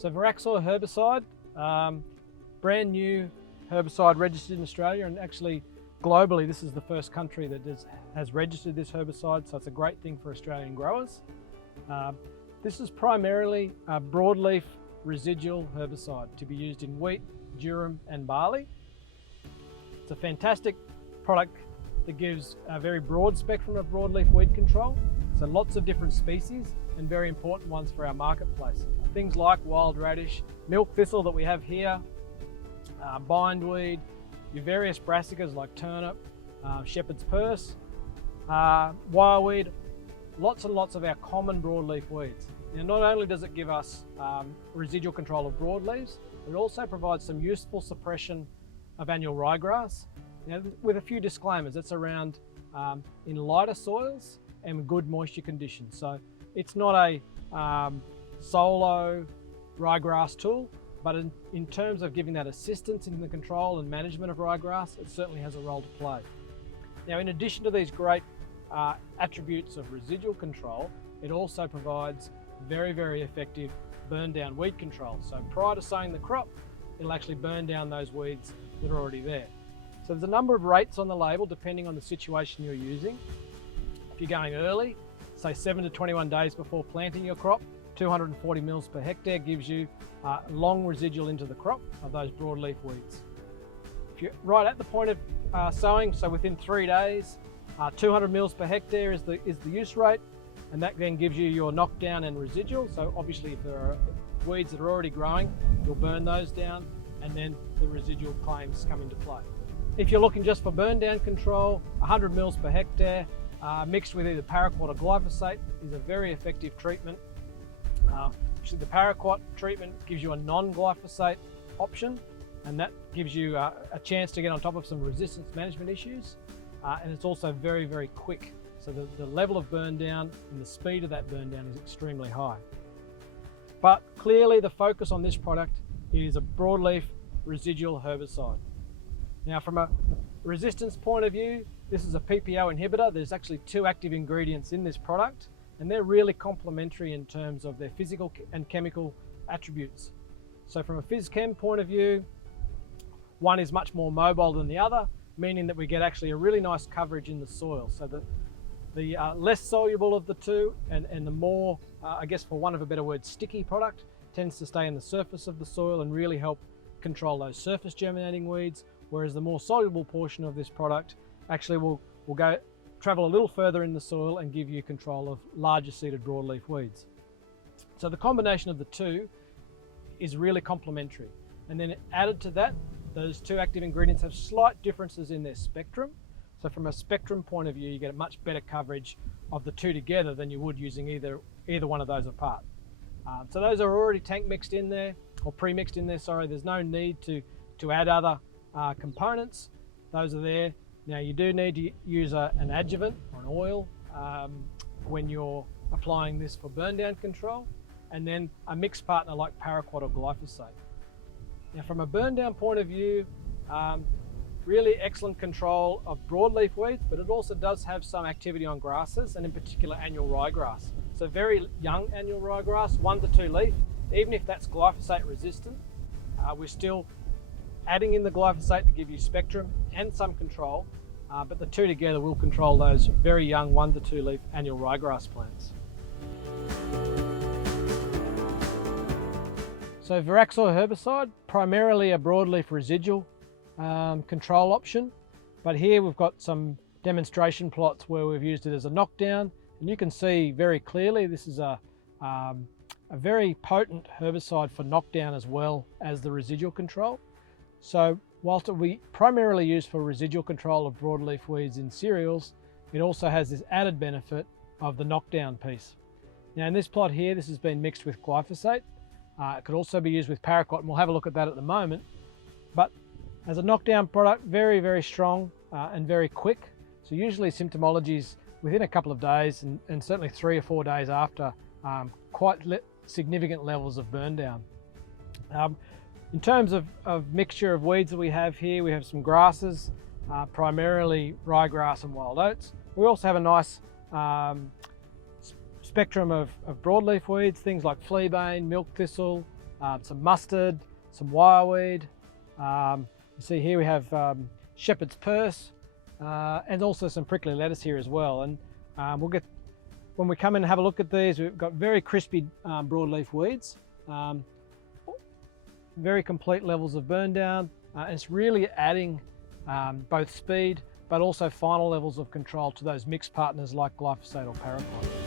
So Voraxor herbicide, brand new herbicide registered in Australia, and actually globally this is the first country that has registered this herbicide, so it's a great thing for Australian growers. This is primarily a broadleaf residual herbicide to be used in wheat, durum and barley. It's a fantastic product that gives a very broad spectrum of broadleaf weed control, so lots of different species and very important ones for our marketplace. Things like wild radish, milk thistle that we have here, bindweed, your various brassicas like turnip, shepherd's purse, wireweed, lots and lots of our common broadleaf weeds. Now, not only does it give us residual control of broadleaves, it also provides some useful suppression of annual ryegrass. Now, with a few disclaimers, it's around in lighter soils and good moisture conditions. So it's not a solo ryegrass tool, but in terms of giving that assistance in the control and management of ryegrass, it certainly has a role to play. Now, in addition to these great attributes of residual control, it also provides very, very effective burn down weed control. So prior to sowing the crop, it'll actually burn down those weeds that are already there. So there's a number of rates on the label depending on the situation you're using. If you're going early, say 7 to 21 days before planting your crop, 240 mils per hectare gives you long residual into the crop of those broadleaf weeds. If you're right at the point of sowing, so within 3 days, 200 mils per hectare is the use rate, and that then gives you your knockdown and residual. So obviously if there are weeds that are already growing, you'll burn those down and then the residual claims come into play. If you're looking just for burn down control, 100 mils per hectare mixed with either paraquat or glyphosate is a very effective treatment. Actually, the paraquat treatment gives you a non-glyphosate option, and that gives you a chance to get on top of some resistance management issues, and it's also very, very quick. So the level of burn down and the speed of that burn down is extremely high. But clearly the focus on this product is a broadleaf residual herbicide. Now, from a resistance point of view, this is a PPO inhibitor. There's actually 2 active ingredients in this product, and they're really complementary in terms of their physical and chemical attributes. So from a phys-chem point of view, one is much more mobile than the other, meaning that we get actually a really nice coverage in the soil. So the less soluble of the two and the more, I guess for want of a better word, sticky product tends to stay in the surface of the soil and really help control those surface germinating weeds, whereas the more soluble portion of this product actually will travel a little further in the soil and give you control of larger seeded broadleaf weeds. So the combination of the two is really complementary. And then added to that, those 2 active ingredients have slight differences in their spectrum. So from a spectrum point of view, you get a much better coverage of the 2 together than you would using either one of those apart. So those are already tank mixed in there, or pre-mixed in there, sorry. There's no need to add other components. Those are there. Now, you do need to use an adjuvant or an oil when you're applying this for burn down control, and then a mixed partner like paraquat or glyphosate. Now, from a burn down point of view, really excellent control of broadleaf weeds, but it also does have some activity on grasses, and in particular annual ryegrass. So very young annual ryegrass, 1 to 2 leaf, even if that's glyphosate resistant, we're still adding in the glyphosate to give you spectrum and some control, but the 2 together will control those very young 1 to 2 leaf annual ryegrass plants. So Voraxor herbicide, primarily a broadleaf residual control option, but here we've got some demonstration plots where we've used it as a knockdown, and you can see very clearly this is a very potent herbicide for knockdown as well as the residual control. So whilst it will be primarily used for residual control of broadleaf weeds in cereals, it also has this added benefit of the knockdown piece. Now in this plot here, this has been mixed with glyphosate. It could also be used with paraquat, and we'll have a look at that at the moment. But as a knockdown product, very, very strong and very quick. So usually symptomology is within a couple of days, and certainly 3 or 4 days after quite significant levels of burn down. In terms of mixture of weeds that we have here, we have some grasses, primarily ryegrass and wild oats. We also have a nice spectrum of broadleaf weeds, things like fleabane, milk thistle, some mustard, some wireweed. You see here we have shepherd's purse and also some prickly lettuce here as well. And when we come in and have a look at these, we've got very crispy broadleaf weeds, very complete levels of burndown. And it's really adding both speed but also final levels of control to those mixed partners like glyphosate or paraquat.